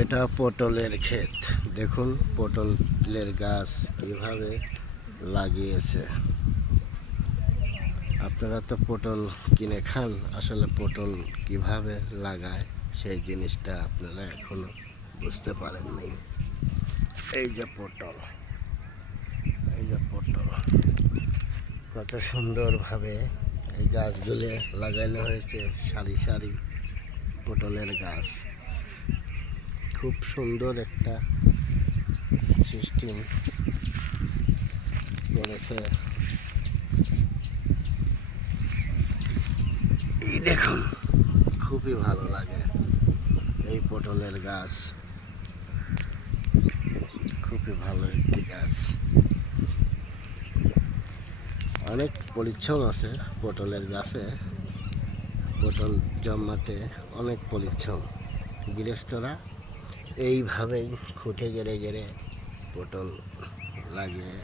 এটা পটলের ক্ষেত। দেখুন পটলের গাছ কিভাবে লাগিয়েছে। আপনারা তো পটল কিনে খান, আসলে পটল কিভাবে লাগায় সেই জিনিসটা আপনারা এখনো বুঝতে পারেননি। এই যে পটল, এই যে পটল কত সুন্দরভাবে এই গাছগুলো লাগানো হয়েছে, সারি সারি পটলের গাছ। খুব সুন্দর একটা সিস্টেম করেছে। এই দেখুন, খুবই ভালো লাগে এই পটলের গাছ, খুবই ভালো একটি গাছ। অনেক পরিশ্রম আছে পটলের গাছে, পটল জন্মাতে অনেক পরিশ্রম। গৃহস্থরা এইভাবেই খুঁটে গেড়ে গেড়ে পটল লাগিয়ে